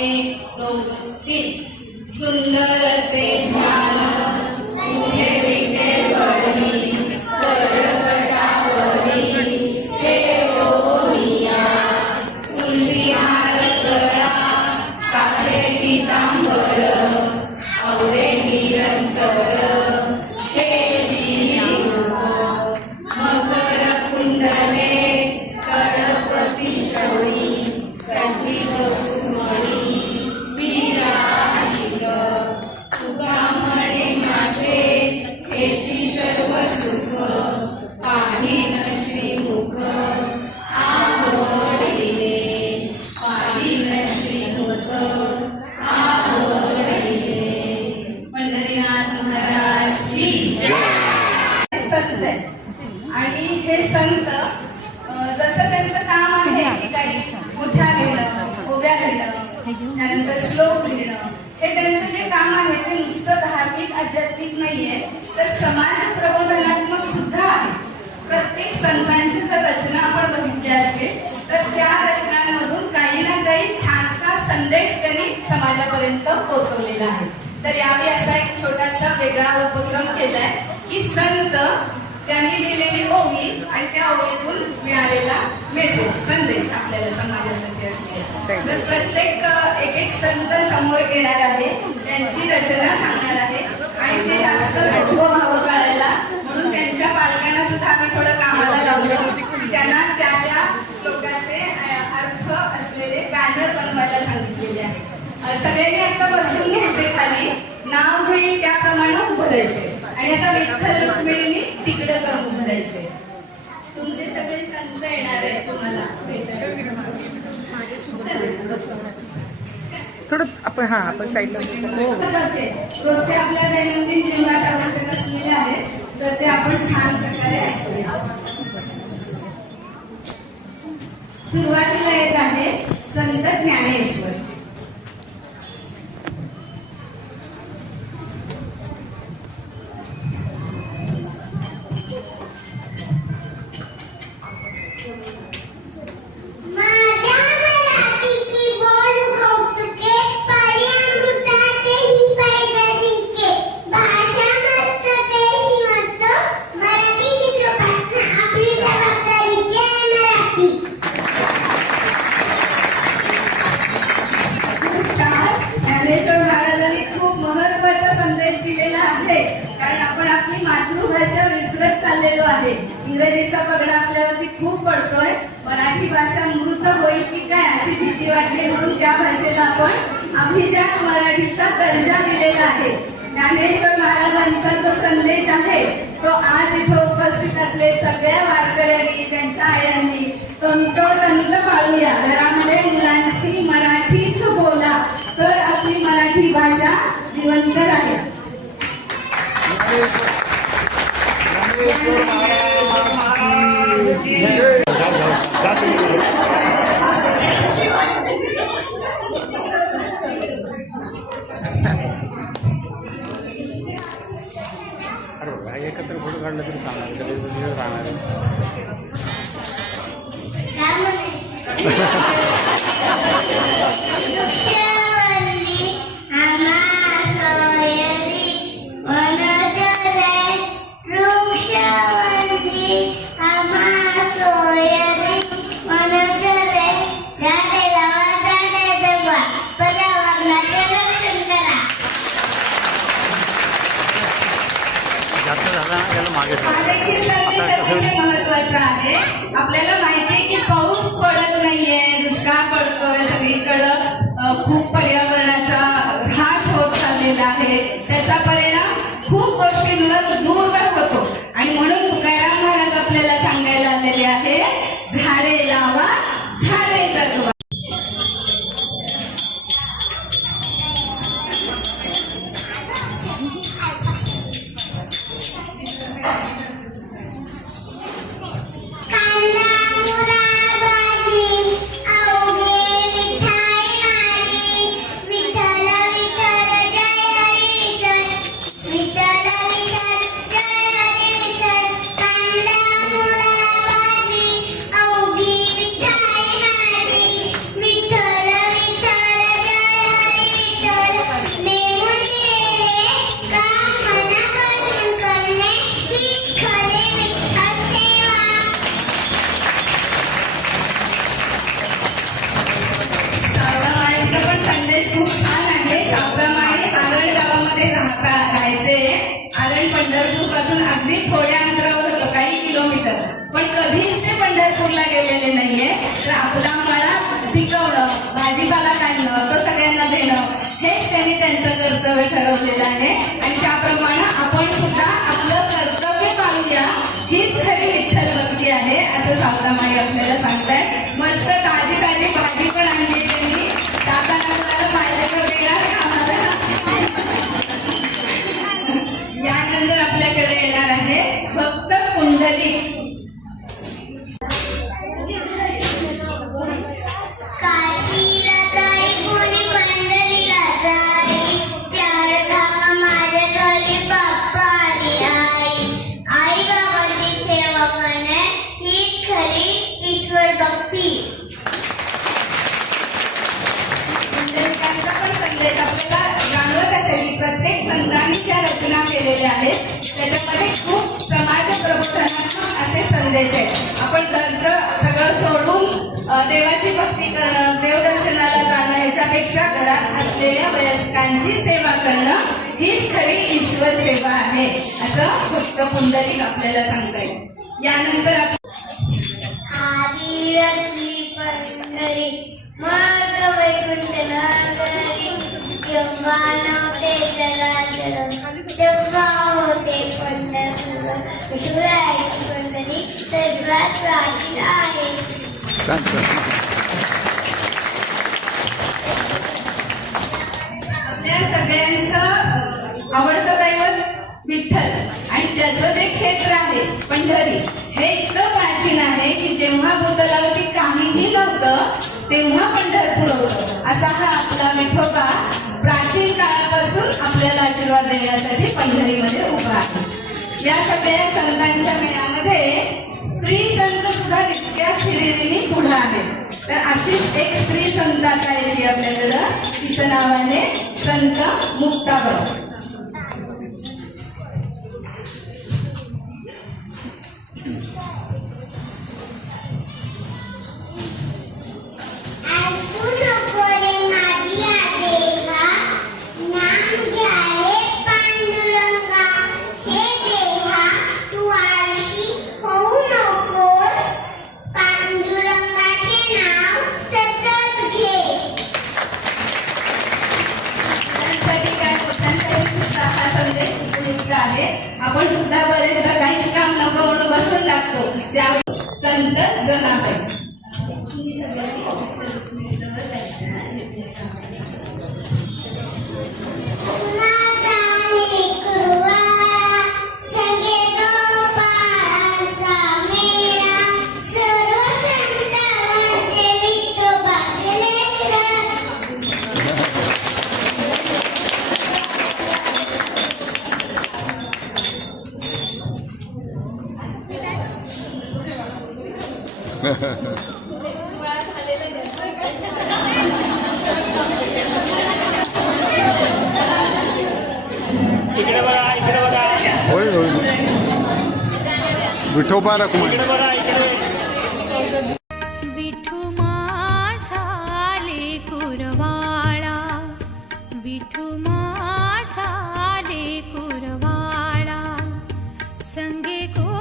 एक दोन तीन सुंदर ते ध्यान तुझे विटेवरी करपटावरी हे ओरिया तुळशी हार कळा कासे पीतांबर आवडे निरंतर हे जीव मकर कुंडले गणपती शौरी कंठी कुसुमणी विराजित तुका म्हणे माझे हेची सर्व सुख पाहिन श्रीमुख आवडिले पाहिन श्रीमुख आवडिले. पंढरीनाथ महाराज की संत आणि हे संत जसं त्यांचं काम आहे की काही मोठ्या लिहिणं उभ्या लिहिणं त्यानंतर श्लोक लिहिणं हे त्यांचं जे काम आहे ते नुसतं धार्मिक आध्यात्मिक नाहीये तर समाज प्रबोधनात्मक सुद्धा आहे. प्रत्येक संतांची जर रचना आपण बघितली असते तर त्या रचनांमधून काही ना काही छानसा संदेश त्यांनी समाजापर्यंत पोहोचवलेला आहे. तर यावेळी असा एक छोटासा वेगळा उपक्रम केलाय की संत त्यांनी लिहिलेली ओवी आणि त्या ओवीतून मिळालेला मेसेज संदेश आपल्याला समाजासाठी असलेला. तर प्रत्येक एक एक संत समोर येणार आहे त्यांची रचना सांगणार आहे आणि ते जास्त भाव काढायला म्हणून त्यांच्या पालकांना सुद्धा आम्ही थोडं कामाला लावलं. त्यांना त्या त्या श्लोकाचे अर्थ असलेले बॅनर बनवायला सांगितलेले आहे. सगळ्यांनी आता बसून घ्यायचे खाली नाव होईल त्याप्रमाणे उभं राहायचे आणि आता विठ्ठल रुक्मिणींनी तिकडे करून उभं राहायचे. तुमचे सगळे संत येणार आहेत तुम्हाला थोडं आपण आपण साईडला रोजचे आपल्या दैनंदिन जीवनात आवश्यक असलेले आहेत तर ते आपण छान प्रकारे ऐकूया. सुरुवातीला येत आहे संत ज्ञानेश्वर. मातृभाषा विसरत चाललेलो आहे. इंग्रजीचा पगडा आपल्यावरती खूप पडतोय. मराठी भाषा मृत होईल की काय अशी भीती वाटते म्हणून त्या भाषेला आपण अभिजात मराठीचा दर्जा दिलेला आहे. ज्ञानेश्वर महाराजांचा जो संदेश आहे तो आज इथे उपस्थित असले सगळ्या वारकऱ्यांनी त्यांच्या आयांनी तंतोतंत पाळूया. घरामध्ये मुलांशी मराठीच बोला तर आपली मराठी भाषा जिवंत राहील. एकत्र फोटो काढलं तरी सांगणार राहणार. महत्वाचं आहे. आपल्याला माहिती आहे की पाऊस पडत नाहीये, दुष्काळ पडतोय, सगळीकडं खूप पर्यावरणाचा ऱ्हास होत चाललेला आहे. त्याचा परिणाम खूप गोष्टींवर दूर होतो आणि म्हणून तुकाराम महाराज आपल्याला सांगायला आलेले आहे झाडे लावा झाडे जगवा. कांदा मुरा कारण पंढरपूर पासून अगदी थोड्या अंतरावर होतं, काही किलोमीटर, पण कधीच ते पंढरपूरला गेलेले नाहीये. तर आपला मळा पिकवणं, भाजीपाला काढणं, तो सगळ्यांना देणं, हेच त्यांनी त्यांचं कर्तव्य ठरवलेलं आहे. आणि त्याप्रमाणे आपण सुद्धा आपलं कर्तव्य पाळूया, हीच खरी विठ्ठल भक्ती आहे, असं सावतामाई आपल्याला सांगतायत. मस्त ताजी ताजी भाजी पण आणली त्यांनी, जाताना कोणाला पाहिजे तर देणार, आम्हाला. यानंतर आपल्याकडे येणार आहे भक्त कुंडली. काशीला जाई कोणी पंढरीला जाई, चार धाम माझ्या गली बाप्पा आणि आई. आई बाबांची सेवा करणे ही खरी ईश्वर भक्ती. पुंडलिकांचा पण संदेश आपल्याला जाणवत असेल की प्रत्येक संतांनी ज्या रचना केलेल्या आहेत त्याच्यामध्ये खूप समाज प्रबोधनात्मक असे संदेश आहेत. आपण घरचं सगळं सोडून देवाची भक्ती करणं, देवदर्शनाला जाणं, ह्याच्यापेक्षा घरात असलेल्या वयस्कांची सेवा करणं हीच खरी ईश्वर सेवा आहे, असं भक्त पुंडलिक आपल्याला सांगता येईल. यानंतर आधी रचली पंढरी मग वैकुंठ नगरी, जेव्हा नव्हते जगाचर तेव्हा होते पंढरपूर. विठुरायाची पंढरी सर्वात प्राचीन आहे. आपल्या सगळ्यांचं आवडतं दैवत विठ्ठल आणि त्याचं जे क्षेत्र आहे पंढरी, हे इतकं प्राचीन आहे की जेव्हा भूतलावरती काहीही नव्हतं तेव्हा पंढरपूर होतं. असा हा आपला विठोबा प्राचीन काळापासून आपल्याला आशीर्वाद देण्यासाठी पंढरीमध्ये उभा आहे. या सगळ्या संतांच्या मेळ्यामध्ये स्त्री संत सुद्धा तितक्याच हिरिरीने पुढे आहेत. तर अशीच एक स्त्री संत आता येते आपल्याकडं, तिचं नाव आहे संत मुक्ताबाई. ऐसू नको रे माझी आदेवा, नाम घ्या रे पांडुरंगा. हे देवा तू आळशी होऊ नकोस, पांडुरंगाचे नाव सतत घे. त्यासाठी काय मोठ्यांसाठी सुद्धा हा संदेश उपयुक्त आहे. आपण सुद्धा बरेचदा काहीच काम नको म्हणून बसून टाकतो, त्यावेळी संत जनाबाई. माझाने कुरवाळा संगे गोपाळांचा मेळा, सर्व संतांचे विठोबाचे लेकरं. इकडे बघा, इकडे बघा, होय होय विठोबा रखुमाई. इकडे बघा, इकडे. विठू माझा लेकुरवाळा, विठू माझा लेकुरवाळा, संगे को